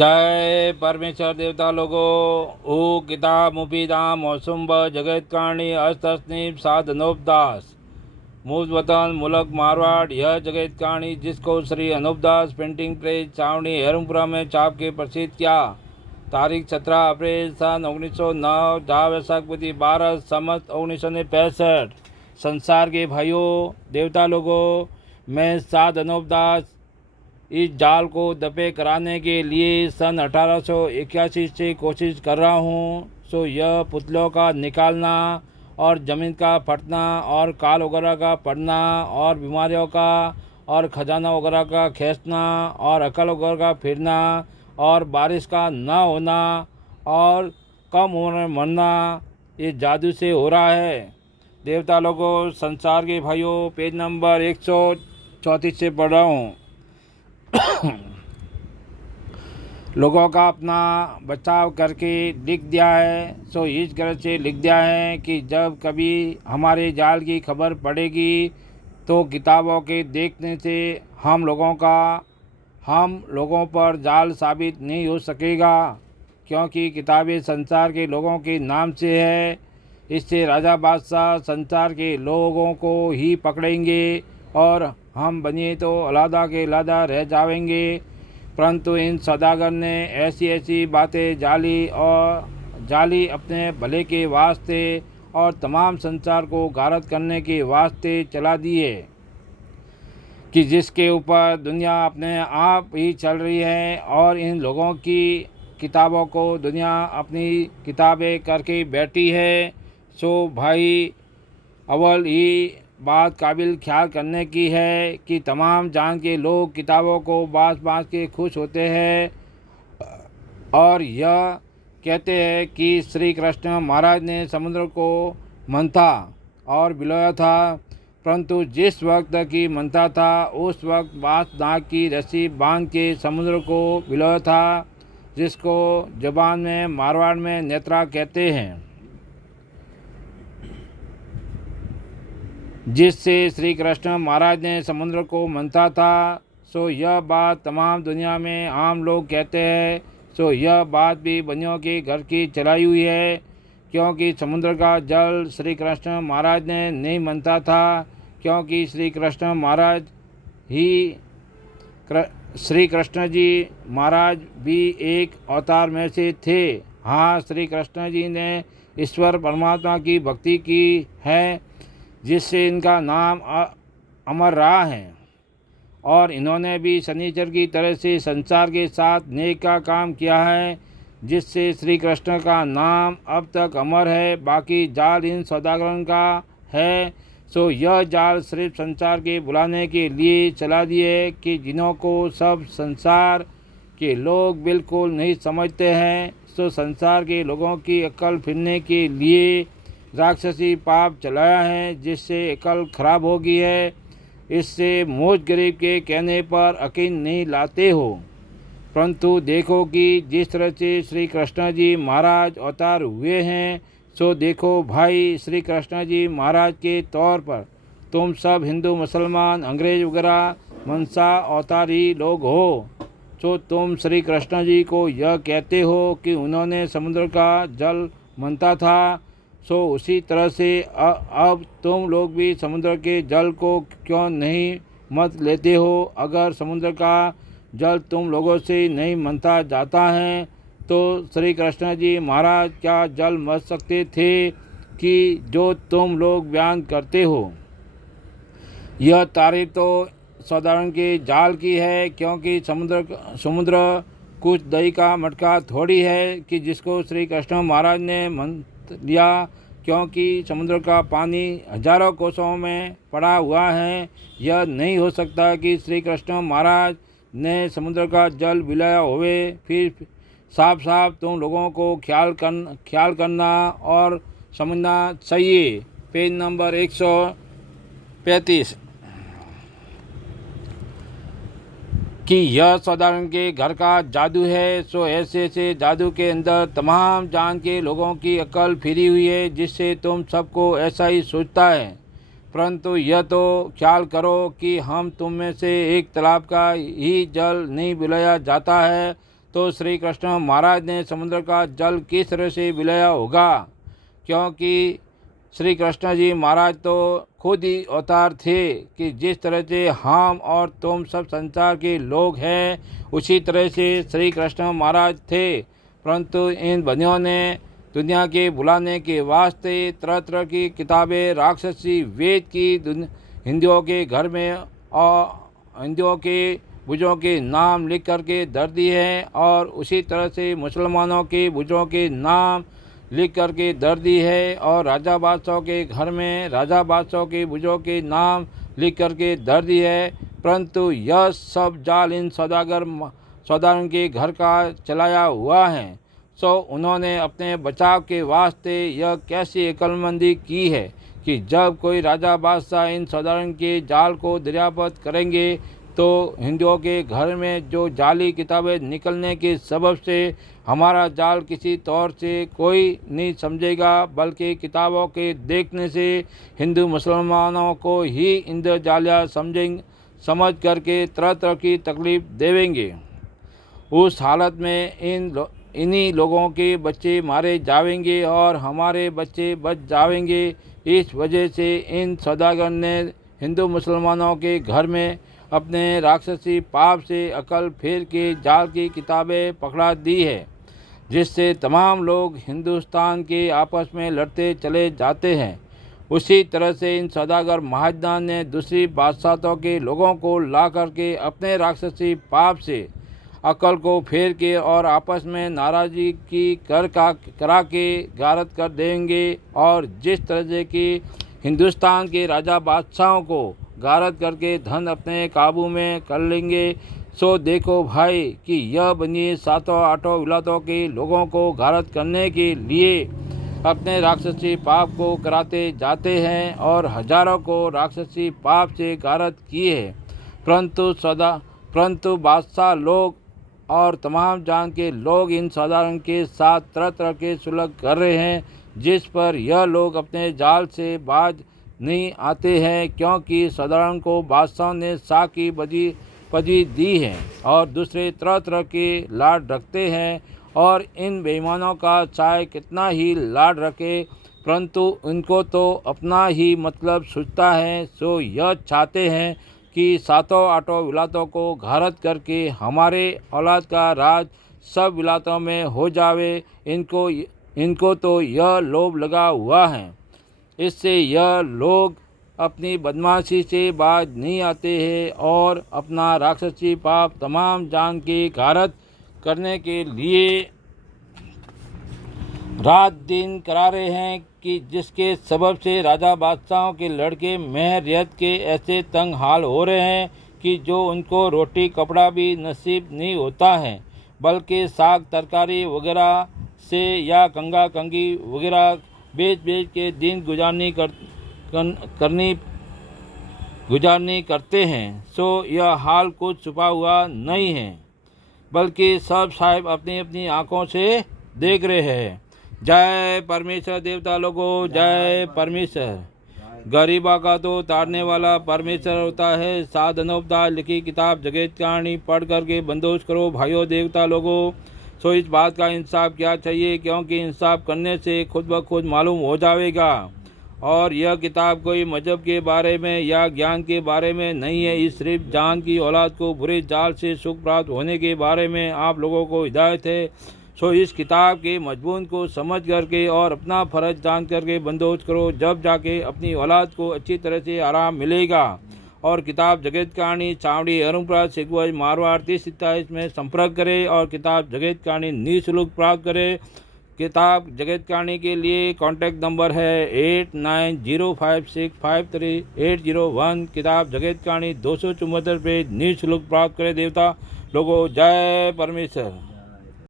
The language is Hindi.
जय परमेश्वर देवता लोगो ऊ किताब मुफीदाम मौसुम ब जगत कारणी अस्तस्नीप साधनोपदास मूज वतन मुलक मारवाड़। यह जगत कारणी जिसको श्री अनूपदास प्रिंटिंग प्रेस छावनी हेरुमपुरा में छाप के प्रसिद्ध किया। तारीख 17 अप्रैल सन 1909 जहाँ वैशाख पुदी 12 समस्त 1965। संसार के भाइयों देवता लोगों, मैं साध अनूपदास इस जाल को दफे कराने के लिए सन 1881 से कोशिश कर रहा हूँ। सो यह पुतलों का निकालना और ज़मीन का फटना और काल वगैरह का पड़ना और बीमारियों का और खजाना वगैरह का खींचना और अकल वगैरह का फिरना और बारिश का न होना और कम उम्र में मरना, ये जादू से हो रहा है। देवता लोगों, संसार के भाइयों, पेज नंबर 134 से पढ़ रहा हूँ। लोगों का अपना बचाव करके लिख दिया है। सो इस गरज से लिख दिया है कि जब कभी हमारे जाल की खबर पड़ेगी तो किताबों के देखने से हम लोगों पर जाल साबित नहीं हो सकेगा, क्योंकि किताबें संसार के लोगों के नाम से है। इससे राजा बादशाह संसार के लोगों को ही पकड़ेंगे और हम बनिए तो अलादा के अलादा रह जाएंगे। परंतु इन सौदागर ने ऐसी ऐसी बातें जाली अपने भले के वास्ते और तमाम संसार को गारत करने के वास्ते चला दी है कि जिसके ऊपर दुनिया अपने आप ही चल रही है। और इन लोगों की किताबों को दुनिया अपनी किताबें करके बैठी है। सो भाई, अव्वल ही बात काबिल ख्याल करने की है कि तमाम जान के लोग किताबों को बाँच के खुश होते हैं और यह कहते हैं कि श्री कृष्ण महाराज ने समुद्र को मंथा और बिलोया था। परंतु जिस वक्त की मंथा था उस वक्त बाँस नाग की रस्सी बांध के समुद्र को बिलोया था, जिसको जुबान में मारवाड़ में नेत्रा कहते हैं, जिससे श्री कृष्ण महाराज ने समुद्र को मंथा था। सो यह बात तमाम दुनिया में आम लोग कहते हैं। सो यह बात भी बनियों के घर की चलाई हुई है, क्योंकि समुद्र का जल श्री कृष्ण महाराज ने नहीं मंथा था, क्योंकि श्री कृष्ण जी महाराज भी एक अवतार में से थे। हाँ, श्री कृष्ण जी ने ईश्वर परमात्मा की भक्ति की है, जिससे इनका नाम अमर रहा है। और इन्होंने भी शनिचर की तरह से संसार के साथ नेक का काम किया है, जिससे श्री कृष्ण का नाम अब तक अमर है। बाकी जाल इन सौदागरों का है। सो यह जाल सिर्फ संसार के बुलाने के लिए चला दिए कि जिन्हों को सब संसार के लोग बिल्कुल नहीं समझते हैं। सो संसार के लोगों की अक्ल फिरने के लिए राक्षसी पाप चलाया है, जिससे अकल खराब हो गई है। इससे मुझ गरीब के कहने पर यकीन नहीं लाते हो। परंतु देखो कि जिस तरह से श्री कृष्ण जी महाराज अवतार हुए हैं, सो देखो भाई, श्री कृष्ण जी महाराज के तौर पर तुम सब हिंदू मुसलमान अंग्रेज वगैरह मनसा अवतारी लोग हो। सो तुम श्री कृष्ण जी को यह कहते हो कि उन्होंने समुद्र का जल मंथा था। सो उसी तरह से अब तुम लोग भी समुद्र के जल को क्यों नहीं मत लेते हो। अगर समुद्र का जल तुम लोगों से नहीं मंथा जाता है तो श्री कृष्ण जी महाराज क्या जल मत सकते थे कि जो तुम लोग बयान करते हो। यह तारीफ तो साधारण के जाल की है, क्योंकि समुद्र कुछ दही का मटका थोड़ी है कि जिसको श्री कृष्ण महाराज ने मंथ लिया, क्योंकि समुद्र का पानी हजारों कोसों में पड़ा हुआ है। यह नहीं हो सकता कि श्री कृष्ण महाराज ने समुद्र का जल बिलाया होवे। फिर साफ साफ तुम लोगों को ख्याल करना और समझना चाहिए। पेज नंबर 135 कि यह साधारण के घर का जादू है। सो ऐसे जादू के अंदर तमाम जान के लोगों की अकल फिरी हुई है, जिससे तुम सबको ऐसा ही सोचता है। परंतु यह तो ख्याल करो कि हम तुम में से एक तालाब का ही जल नहीं बुलाया जाता है, तो श्री कृष्ण महाराज ने समुद्र का जल किस तरह से विलाया होगा, क्योंकि श्री कृष्ण जी महाराज तो खुद ही अवतार थे कि जिस तरह से हम और तुम सब संसार के लोग हैं उसी तरह से श्री कृष्ण महाराज थे। परंतु इन बनियों ने दुनिया के बुलाने के वास्ते तरह तरह की किताबें राक्षसी वेद की हिंदुओं के घर में और हिंदुओं के बुजों के नाम लिख करके धर दिए हैं, और उसी तरह से मुसलमानों के बुजों के नाम लिख करके दर दी है, और राजा बादशाह के घर में राजा बादशाह के बुजों के नाम लिख करके दर दी है। परंतु यह सब जाल इन सौदागर के घर का चलाया हुआ है। सो उन्होंने अपने बचाव के वास्ते यह कैसी अक्लमंदी की है कि जब कोई राजा बादशाह इन सौदागर के जाल को दरियापत करेंगे तो हिंदुओं के घर में जो जाली किताबें निकलने के सबब से हमारा जाल किसी तौर से कोई नहीं समझेगा, बल्कि किताबों के देखने से हिंदू मुसलमानों को ही इंद्रजालिया समझ करके तरह तरह की तकलीफ देवेंगे। उस हालत में इन्हीं लोगों के बच्चे मारे जाएंगे और हमारे बच्चे बच जाएंगे। इस वजह से इन सौदागर ने हिंदू मुसलमानों के घर में अपने राक्षसी पाप से अकल फेर के जाल की किताबें पकड़ा दी है, जिससे तमाम लोग हिंदुस्तान के आपस में लड़ते चले जाते हैं। उसी तरह से इन सौदागर महाजनान ने दूसरी बादशाहों के लोगों को ला करके अपने राक्षसी पाप से अकल को फेर के और आपस में नाराज़गी की करा के गारत कर देंगे, और जिस तरह से कि हिंदुस्तान के राजा बादशाहों को गारत करके धन अपने काबू में कर लेंगे। सो देखो भाई कि यह बनिए सातों आठों विलातों के लोगों को गारत करने के लिए अपने राक्षसी पाप को कराते जाते हैं और हजारों को राक्षसी पाप से गारत किए हैं। परंतु बादशाह लोग और तमाम जान के लोग इन सौदागर के साथ तरह तरह के सुलग कर रहे हैं, जिस पर यह लोग अपने जाल से बाज नहीं आते हैं, क्योंकि सौदागर को बादशाह ने साकी पदी दी है और दूसरे तरह तरह के लाड रखते हैं, और इन बेईमानों का चाहे कितना ही लाड रखे परंतु उनको तो अपना ही मतलब सूझता है। सो यह चाहते हैं कि सातों आठों विलातों को घारत करके हमारे औलाद का राज सब विलातों में हो जावे। इनको तो यह लोभ लगा हुआ है, इससे यह लोग अपनी बदमाशी से बाज नहीं आते हैं और अपना राक्षसी पाप तमाम जान के घारत करने के लिए रात दिन करा रहे हैं, कि जिसके सबब से राजा बादशाहों के लड़के मेहर रियत के ऐसे तंग हाल हो रहे हैं कि जो उनको रोटी कपड़ा भी नसीब नहीं होता है, बल्कि साग तरकारी वगैरह से या कंगा कंगी वगैरह बेच के दिन गुजारनी करते हैं। सो यह हाल कुछ छुपा हुआ नहीं है, बल्कि सब साहिब अपनी अपनी आँखों से देख रहे हैं। जय परमेश्वर देवता लोगों, जय परमेश्वर। गरीबा का तो तारने वाला परमेश्वर होता है। साधनोपदार लिखी किताब जगत कहानी पढ़ करके बंदोबस्त करो भाइयों देवता लोगों। सो इस बात का इंसाफ क्या चाहिए, क्योंकि इंसाफ करने से खुद ब खुद मालूम हो जाएगा। और यह किताब कोई मजहब के बारे में या ज्ञान के बारे में नहीं है, इस सिर्फ जान की औलाद को बुरे जाल से सुख प्राप्त होने के बारे में आप लोगों को हिदायत है। सो इस किताब के मजमून को समझ करके और अपना फ़र्ज जान करके बंदोबस्त करो, जब जाके अपनी औलाद को अच्छी तरह से आराम मिलेगा। और किताब जगत कहानी चावड़ी अरुणपुरा सिगवज मारवाड़ 3027 में संपर्क करें और किताब जगत कहानी निःशुल्क प्राप्त करें। किताब जगत कहानी के लिए कॉन्टैक्ट नंबर है 8905653801। किताब जगत कहानी 274 पे निःशुल्क प्राप्त करें देवता लोगों। जय परमेश्वर।